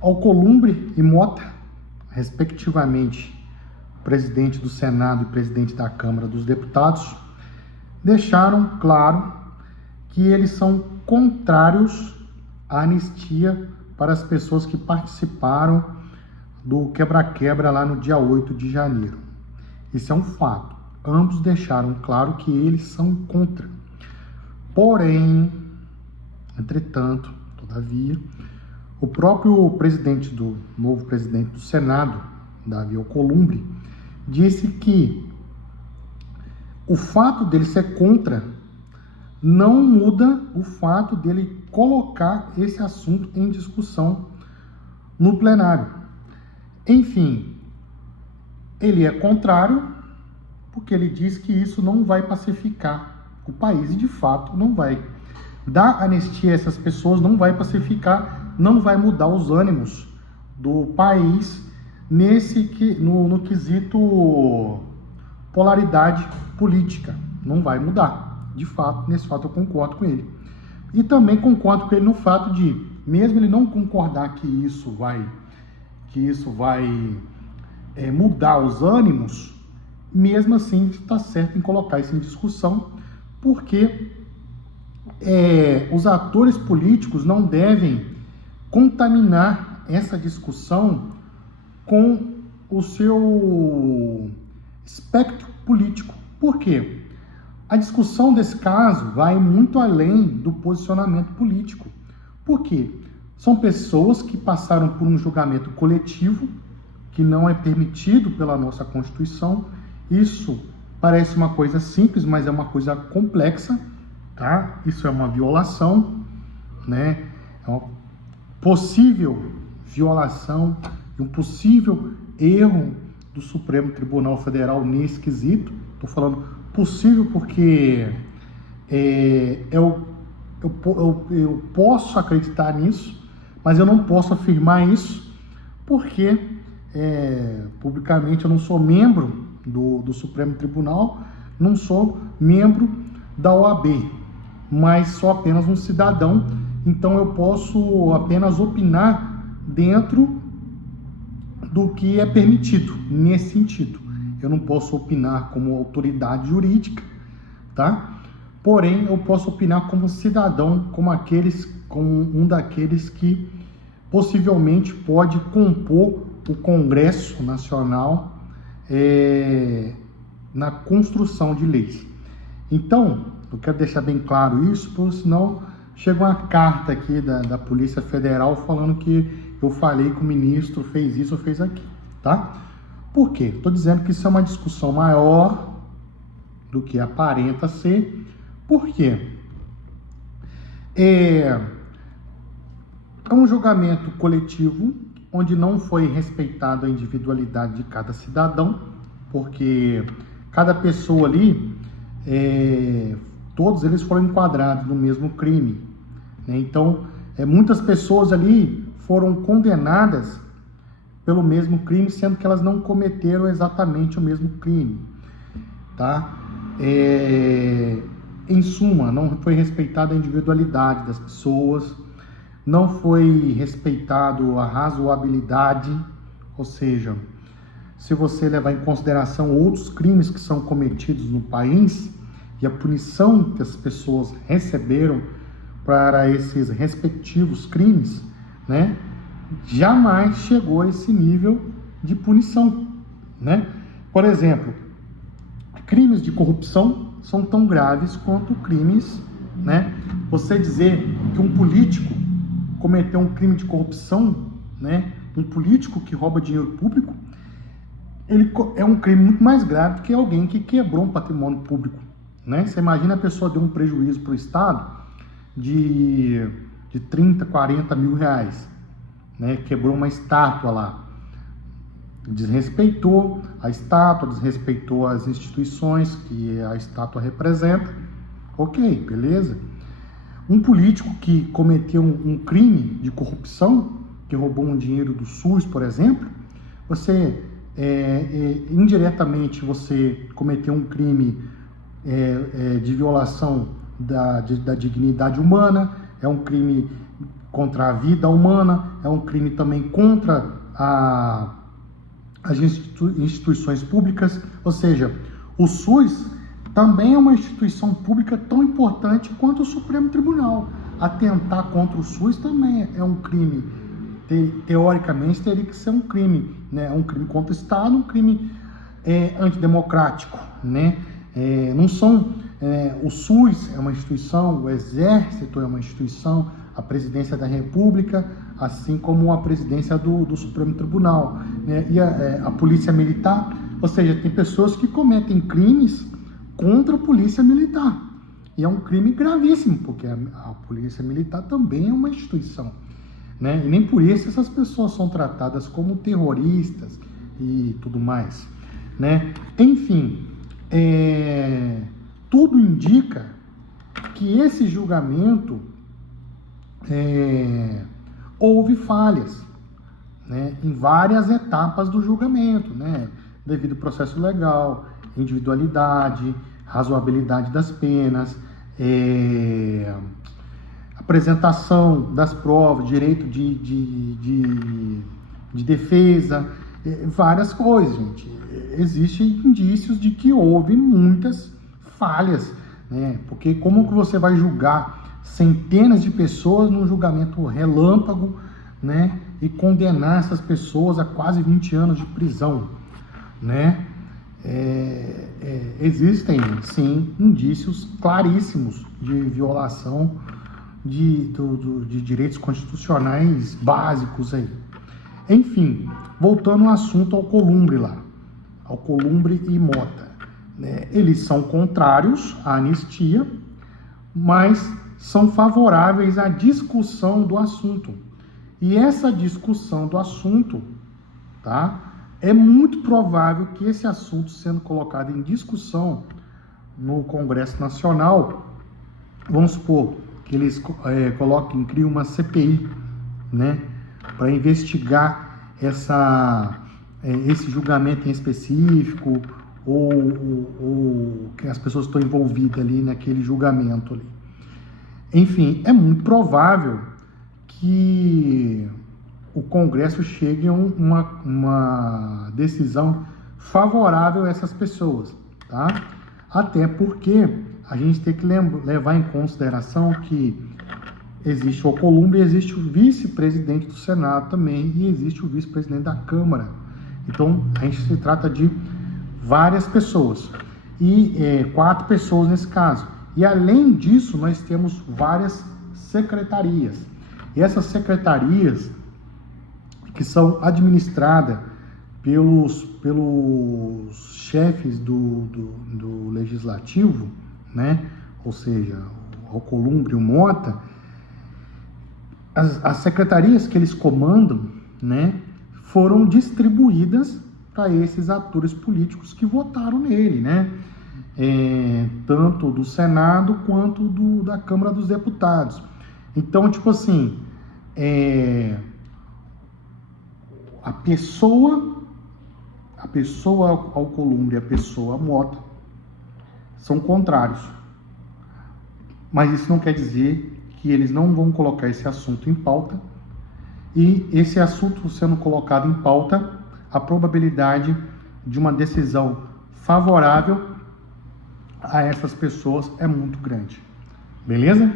Alcolumbre e Mota, respectivamente presidente do Senado e presidente da Câmara dos Deputados, deixaram claro que eles são contrários à anistia para as pessoas que participaram do quebra-quebra lá no dia 8 de janeiro. Isso é um fato. Ambos deixaram claro que eles são contra. Porém, entretanto, todavia, o próprio novo presidente do Senado, Davi Alcolumbre, disse que o fato dele ser contra não muda o fato dele colocar esse assunto em discussão no plenário. Enfim, ele é contrário porque ele diz que isso não vai pacificar o país, e de fato não vai. Dar anistia a essas pessoas não vai pacificar, não vai mudar os ânimos do país no quesito polaridade política. Não vai mudar. De fato, nesse fato eu concordo com ele. E também concordo com ele no fato de, mesmo ele não concordar que isso vai mudar os ânimos, mesmo assim está certo em colocar isso em discussão, porque os atores políticos não devem contaminar essa discussão com o seu espectro político. Por quê? A discussão desse caso vai muito além do posicionamento político. Por quê? São pessoas que passaram por um julgamento coletivo, que não é permitido pela nossa Constituição. Isso parece uma coisa simples, mas é uma coisa complexa, tá? Isso é uma violação, né? É uma possível violação, um possível erro do Supremo Tribunal Federal nesse quesito. Estou falando possível porque eu posso acreditar nisso, mas eu não posso afirmar isso porque publicamente eu não sou membro do Supremo Tribunal, não sou membro da OAB, mas sou apenas um cidadão, então eu posso apenas opinar dentro do que é permitido nesse sentido. Eu não posso opinar como autoridade jurídica, tá? Porém, eu posso opinar como cidadão, como um daqueles que possivelmente pode compor o Congresso Nacional na construção de leis. Então, eu quero deixar bem claro isso, porque senão chega uma carta aqui da Polícia Federal falando que eu falei que o ministro fez isso ou fez aquilo, tá? Por quê? Estou dizendo que isso é uma discussão maior do que aparenta ser. Por quê? É um julgamento coletivo onde não foi respeitada a individualidade de cada cidadão, porque cada pessoa ali, todos eles foram enquadrados no mesmo crime, né? Então, muitas pessoas ali foram condenadas pelo mesmo crime, sendo que elas não cometeram exatamente o mesmo crime, tá? Em suma, não foi respeitada a individualidade das pessoas, não foi respeitado a razoabilidade, ou seja, se você levar em consideração outros crimes que são cometidos no país e a punição que as pessoas receberam para esses respectivos crimes, né, jamais chegou a esse nível de punição, né? Por exemplo, crimes de corrupção são tão graves quanto crimes, né? Você dizer que um político cometeu um crime de corrupção, né? Um político que rouba dinheiro público, ele é um crime muito mais grave do que alguém que quebrou um patrimônio público, né? Você imagina a pessoa deu um prejuízo para o Estado de 30, 40 mil reais, né? Quebrou uma estátua lá, desrespeitou a estátua, desrespeitou as instituições que a estátua representa. Ok, beleza. Um político que cometeu um crime de corrupção, que roubou um dinheiro do SUS, por exemplo, você indiretamente você cometeu um crime de violação da dignidade humana, é um crime contra a vida humana, é um crime também contra as instituições públicas, ou seja, o SUS também é uma instituição pública tão importante quanto o Supremo Tribunal. Atentar contra o SUS também é um crime. Teoricamente teria que ser um crime, né? Um crime contra o Estado, um crime antidemocrático, né? O SUS é uma instituição, o Exército é uma instituição, a Presidência da República, assim como a presidência do Supremo Tribunal, né? E a Polícia Militar, ou seja, tem pessoas que cometem crimes contra a Polícia Militar. E é um crime gravíssimo, porque a Polícia Militar também é uma instituição, né? E nem por isso essas pessoas são tratadas como terroristas e tudo mais, né? Enfim, tudo indica que esse julgamento houve falhas, né, em várias etapas do julgamento, né, devido ao processo legal, individualidade, razoabilidade das penas, apresentação das provas, direito de defesa, várias coisas, gente. Existem indícios de que houve muitas falhas, né? Porque como que você vai julgar centenas de pessoas num julgamento relâmpago, né? E condenar essas pessoas a quase 20 anos de prisão, né? Existem, sim, indícios claríssimos de violação de direitos constitucionais básicos aí. Enfim, voltando ao assunto Alcolumbre lá, Alcolumbre e Mota, né? Eles são contrários à anistia, mas são favoráveis à discussão do assunto. E essa discussão do assunto, tá? É muito provável que esse assunto sendo colocado em discussão no Congresso Nacional, vamos supor que eles criem uma CPI, né, para investigar esse julgamento em específico ou que as pessoas estão envolvidas ali naquele julgamento ali. Enfim, é muito provável que o Congresso chegue a uma decisão favorável a essas pessoas, tá? Até porque a gente tem que levar em consideração que existe o Alcolumbre e existe o vice-presidente do Senado também e existe o vice-presidente da Câmara. Então, a gente se trata de várias pessoas e 4 pessoas nesse caso. E além disso, nós temos várias secretarias. E essas secretarias que são administradas pelos chefes do legislativo, né? Ou seja, o Alcolumbre e o Mota, as secretarias que eles comandam, né, foram distribuídas para esses atores políticos que votaram nele, né? Tanto do Senado quanto da Câmara dos Deputados. Então, tipo assim, a pessoa Alcolumbre e a pessoa Mota são contrários. Mas isso não quer dizer que eles não vão colocar esse assunto em pauta. E esse assunto sendo colocado em pauta, a probabilidade de uma decisão favorável a essas pessoas é muito grande. Beleza?